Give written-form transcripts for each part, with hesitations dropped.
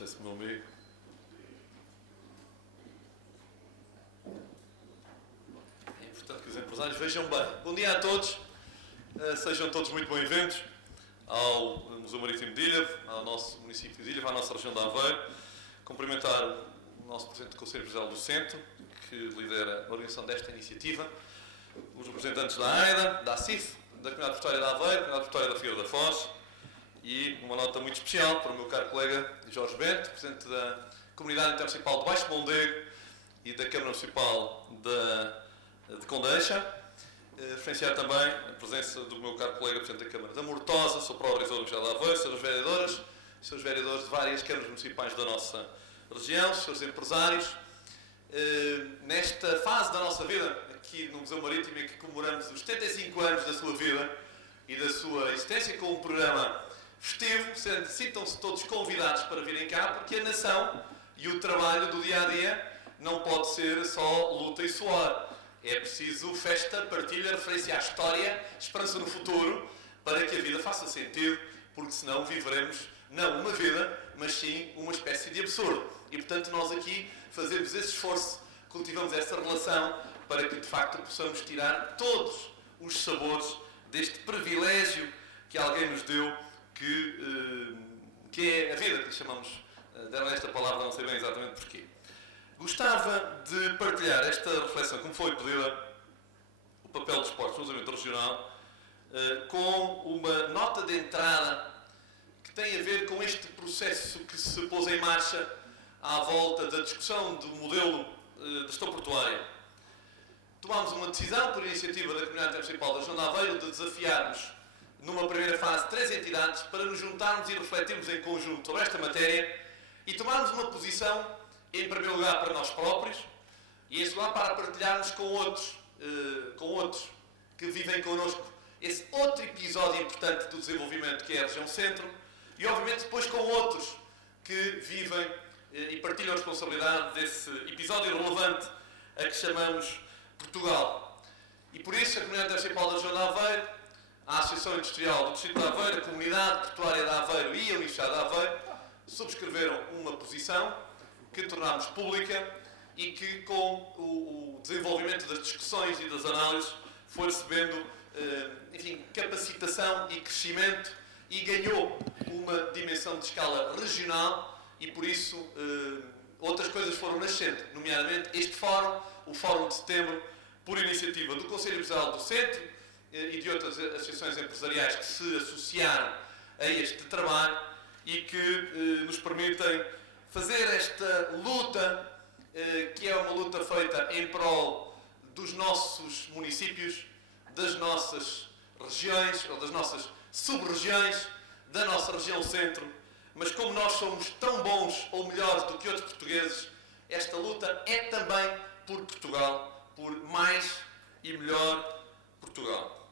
sei se o meu amigo... É importante que os empresários vejam bem. Bom dia a todos. Sejam todos muito bem-vindos ao Museu Marítimo de Ilhavo, ao nosso município de Ilhavo, à nossa região de Aveiro. Cumprimentar o nosso Presidente do Conselho Empresarial do Centro, que lidera a organização desta iniciativa, os representantes da AEDA, da ACIF, da Comunidade Portuária de Aveiro, da Comunidade Portuária da Figueira da Foz, e uma nota muito especial para o meu caro colega Jorge Bento, Presidente da Comunidade Intermunicipal de Baixo Mondego e da Câmara Municipal de Condeixa. Referenciar também a presença do meu caro colega Presidente da Câmara da Mortosa, sou pró-organizador do Regional de Aveiro, senhores vereadoras, senhores vereadores de várias câmaras municipais da nossa região, senhores empresários. Nesta fase da nossa vida, aqui no Museu Marítimo, em que comemoramos os 75 anos da sua vida e da sua existência com um programa festivo, sintam-se todos convidados para virem cá, porque a nação e o trabalho do dia-a-dia não pode ser só luta e suor. É preciso festa, partilha, referência à história, esperança no futuro, para que a vida faça sentido, porque senão viveremos não uma vida, mas sim uma espécie de absurdo. E, portanto, nós aqui fazemos esse esforço, cultivamos essa relação, para que, de facto, possamos tirar todos os sabores deste privilégio que alguém nos deu, que é a vida, que lhe chamamos, deram esta palavra, não sei bem exatamente porquê. Gostava de partilhar esta reflexão, como foi pedida, o papel dos esportes no desenvolvimento regional, com uma nota de entrada que tem a ver com este processo que se pôs em marcha à volta da discussão do modelo de gestão portuária. Tomámos uma decisão, por iniciativa da Comunidade Intermunicipal da Região de Aveiro, de desafiarmos, numa primeira fase, 3 entidades para nos juntarmos e refletirmos em conjunto sobre esta matéria e tomarmos uma posição, em primeiro lugar, para nós próprios e, em segundo lugar, para partilharmos com outros que vivem connosco esse outro episódio importante do desenvolvimento que é a região centro e, obviamente, depois com outros que vivem e partilham a responsabilidade desse episódio relevante a que chamamos Portugal. E por isso a Comunidade Intermunicipal da Região de Aveiro, a Associação Industrial do Distrito de Aveiro, a Comunidade Portuária de Aveiro e a Universidade de Aveiro subscreveram uma posição que tornámos pública e que, com o desenvolvimento das discussões e das análises, foi recebendo, enfim, capacitação e crescimento e ganhou uma dimensão de escala regional e, por isso, outras coisas foram nascendo, nomeadamente este fórum, o Fórum de Setembro, por iniciativa do Conselho Empresarial do Centro e de outras associações empresariais que se associaram a este trabalho e que nos permitem fazer esta luta, que é uma luta feita em prol dos nossos municípios, das nossas regiões, ou das nossas sub-regiões, da nossa região centro, mas como nós somos tão bons ou melhores do que outros portugueses, esta luta é também por Portugal, por mais e melhor Portugal.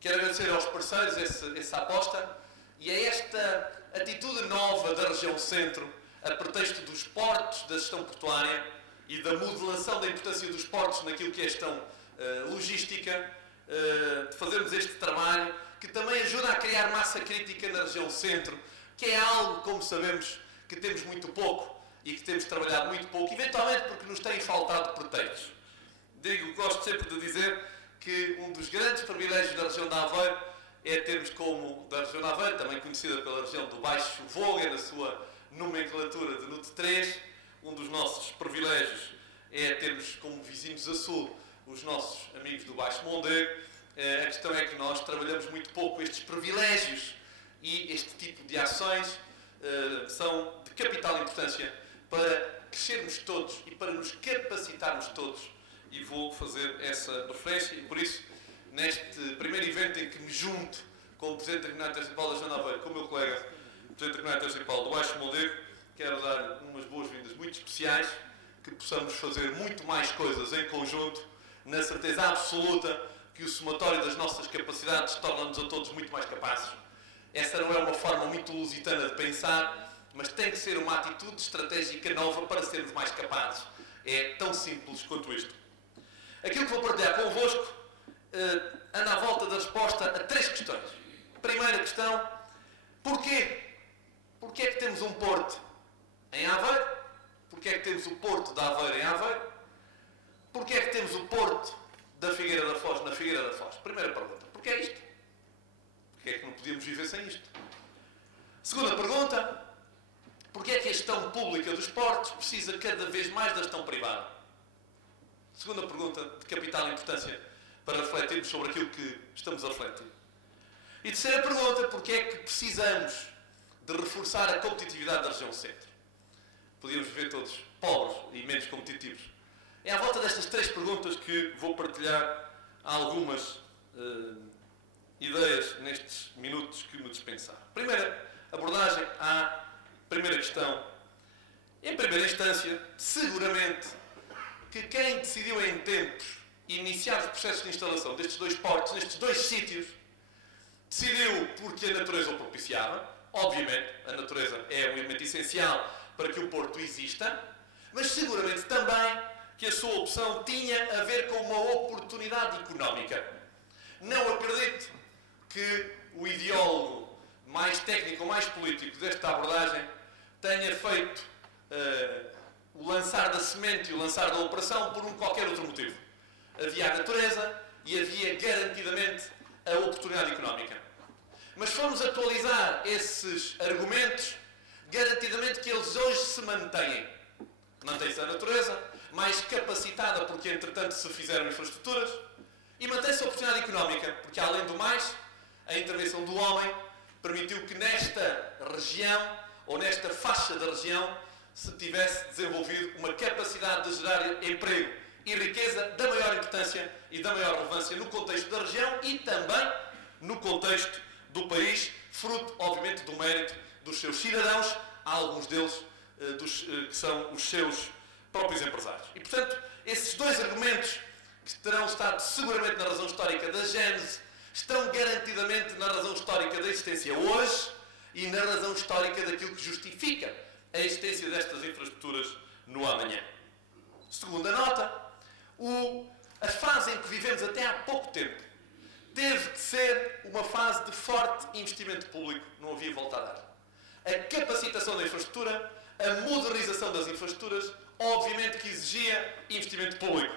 Quero agradecer aos parceiros essa aposta e a esta atitude nova da região centro, a pretexto dos portos, da gestão portuária e da modelação da importância dos portos naquilo que é a gestão logística, de fazermos este trabalho que também ajuda a criar massa crítica na região centro, que é algo, como sabemos, que temos muito pouco e que temos trabalhado muito pouco, eventualmente porque nos têm faltado pretextos. Gosto sempre de dizer que um dos grandes privilégios da região de Aveiro é termos como, da região de Aveiro, também conhecida pela região do Baixo Voga, na sua nomenclatura de NUT 3, um dos nossos privilégios é termos como vizinhos a sul os nossos amigos do Baixo Mondego. A questão é que nós trabalhamos muito pouco estes privilégios e este tipo de ações são de capital importância para crescermos todos e para nos capacitarmos todos. E vou fazer essa referência e, por isso, neste primeiro evento em que me junto com o Presidente da Comunidade Intermunicipal da Região de Aveiro, com o meu colega Presidente da Comunidade Intermunicipal do Baixo Mondego, quero dar umas boas-vindas muito especiais, que possamos fazer muito mais coisas em conjunto, na certeza absoluta que o somatório das nossas capacidades torna-nos a todos muito mais capazes. Essa não é uma forma muito lusitana de pensar, mas tem que ser uma atitude estratégica nova para sermos mais capazes. É tão simples quanto isto. Aquilo que vou partilhar convosco anda à volta da resposta a 3 questões. Primeira questão, porquê? Porquê é que temos um porto em Aveiro? Porque é que temos o Porto de Aveiro em Aveiro? Porque é que temos o Porto da Figueira da Foz na Figueira da Foz? Primeira pergunta. Porquê é isto? Porquê é que não podíamos viver sem isto? Segunda pergunta. Porquê é que a gestão pública dos portos precisa cada vez mais da gestão privada? Segunda pergunta de capital importância para refletirmos sobre aquilo que estamos a refletir. E terceira pergunta, porquê é que precisamos de reforçar a competitividade da região centro? Podíamos viver todos pobres e menos competitivos. É à volta destas três perguntas que vou partilhar algumas ideias nestes minutos que me dispensar. Primeira abordagem à primeira questão. Em primeira instância, seguramente que quem decidiu em tempos iniciar os processos de instalação destes dois portos, nestes dois sítios, decidiu porque a natureza o propiciava. Obviamente, a natureza é um elemento essencial para que o porto exista, mas seguramente também que a sua opção tinha a ver com uma oportunidade económica. Não acredito que o ideólogo mais técnico ou mais político desta abordagem tenha feito o lançar da semente e o lançar da operação por qualquer outro motivo. Havia a natureza e havia garantidamente a oportunidade económica. Mas se formos atualizar esses argumentos, garantidamente que eles hoje se mantêm. Mantém-se a natureza, mais capacitada porque entretanto se fizeram infraestruturas, e mantém-se a oportunidade económica, porque além do mais, a intervenção do homem permitiu que nesta região, ou nesta faixa da região, se tivesse desenvolvido uma capacidade de gerar emprego e riqueza da maior importância e da maior relevância no contexto da região e também no contexto do país, fruto, obviamente, do mérito dos seus cidadãos, alguns deles que são os seus próprios empresários. E, portanto, esses dois argumentos que terão estado seguramente na razão histórica da gênese, estão garantidamente na razão histórica da existência hoje e na razão histórica daquilo que justifica a existência destas infraestruturas no amanhã. Segunda nota, a fase em que vivemos até há pouco tempo teve que ser uma fase de forte investimento público, não havia volta a dar. A capacitação da infraestrutura, a modernização das infraestruturas, obviamente que exigia investimento público,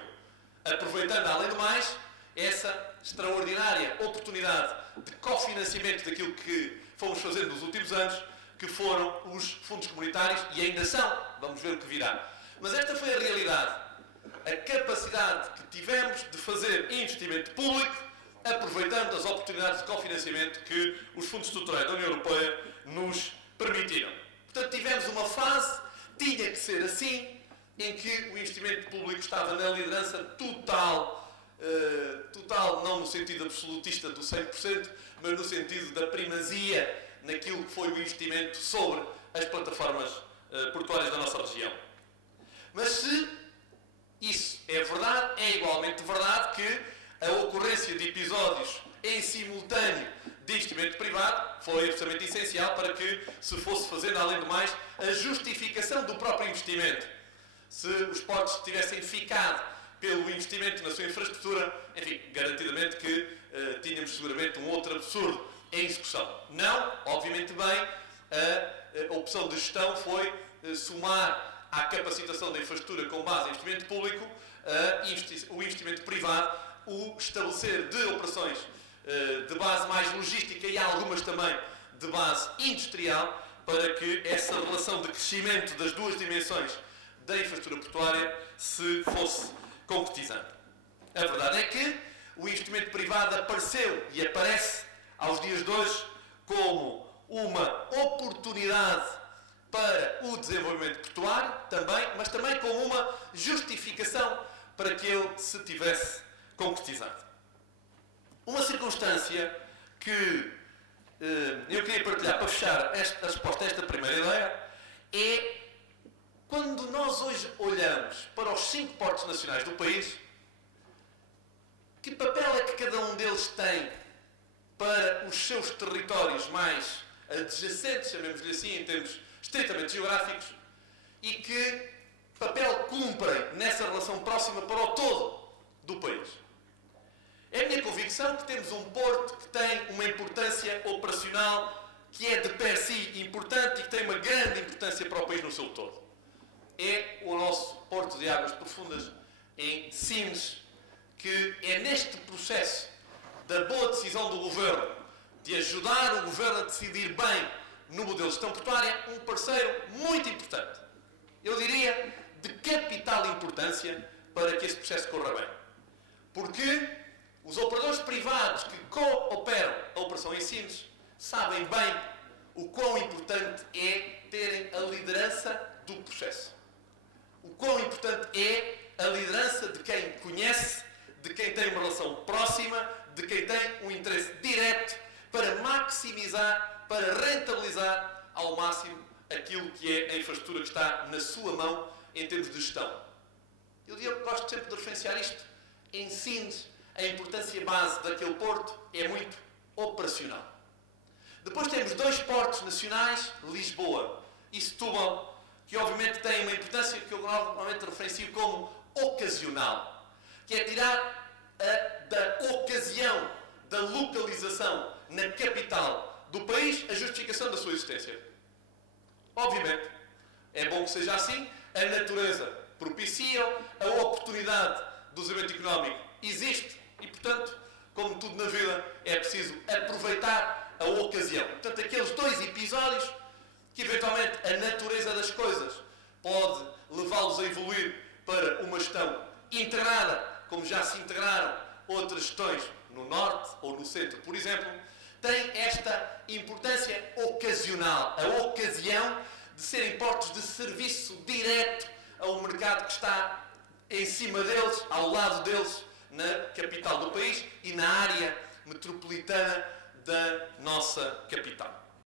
aproveitando, além do mais, essa extraordinária oportunidade de cofinanciamento daquilo que fomos fazendo nos últimos anos, que foram os fundos comunitários, e ainda são, vamos ver o que virá. Mas esta foi a realidade, a capacidade que tivemos de fazer investimento público, aproveitando as oportunidades de cofinanciamento que os fundos estruturais da União Europeia nos permitiram. Portanto, tivemos uma fase, tinha que ser assim, em que o investimento público estava na liderança total, não no sentido absolutista do 100%, mas no sentido da primazia naquilo que foi o investimento sobre as plataformas portuárias da nossa região. Mas se isso é verdade, é igualmente verdade que a ocorrência de episódios em simultâneo de investimento privado foi absolutamente essencial para que se fosse fazendo, além do mais, a justificação do próprio investimento. Se os portos tivessem ficado pelo investimento na sua infraestrutura, enfim, garantidamente que tínhamos seguramente um outro absurdo em execução. Não, obviamente bem, a opção de gestão foi somar à capacitação da infraestrutura com base em investimento público o investimento privado, o estabelecer de operações de base mais logística e algumas também de base industrial, para que essa relação de crescimento das duas dimensões da infraestrutura portuária se fosse concretizando. A verdade é que o investimento privado apareceu e aparece aos dias de hoje como uma oportunidade para o desenvolvimento portuário também, mas também como uma justificação para que ele se tivesse concretizado. Uma circunstância que eu queria partilhar para fechar a resposta a esta primeira ideia é quando nós hoje olhamos para os 5 portos nacionais do país, que papel é que cada um deles tem para os seus territórios mais adjacentes, chamemos-lhe assim, em termos estritamente geográficos, e que papel cumprem nessa relação próxima para o todo do país. É a minha convicção que temos um porto que tem uma importância operacional que é de per si importante e que tem uma grande importância para o país no seu todo. É o nosso Porto de Águas Profundas em Sines, que é neste processo da boa decisão do Governo, de ajudar o Governo a decidir bem no modelo de gestão portuária, um parceiro muito importante. Eu diria de capital importância para que este processo corra bem. Porque os operadores privados que cooperam a operação em Sines sabem bem o quão importante é terem a liderança do processo. O quão importante é a liderança de quem conhece, de quem tem uma relação próxima, de quem tem um interesse direto para maximizar, para rentabilizar ao máximo aquilo que é a infraestrutura que está na sua mão em termos de gestão. Eu gosto sempre de referenciar isto. Em Sines, a importância base daquele porto é muito operacional. Depois temos dois portos nacionais, Lisboa e Setúbal, que obviamente têm uma importância que eu normalmente referencio como ocasional, que é tirar da ocasião, da localização na capital do país, a justificação da sua existência. Obviamente, é bom que seja assim, a natureza propicia, a oportunidade do desenvolvimento económico existe e, portanto, como tudo na vida, é preciso aproveitar a ocasião. Portanto, aqueles dois episódios que, eventualmente, a natureza das coisas pode levá-los a evoluir para uma gestão integrada, como já se integraram outras gestões no Norte ou no Centro, por exemplo, tem esta importância ocasional, a ocasião de serem portos de serviço direto a um mercado que está em cima deles, ao lado deles, na capital do país e na área metropolitana da nossa capital.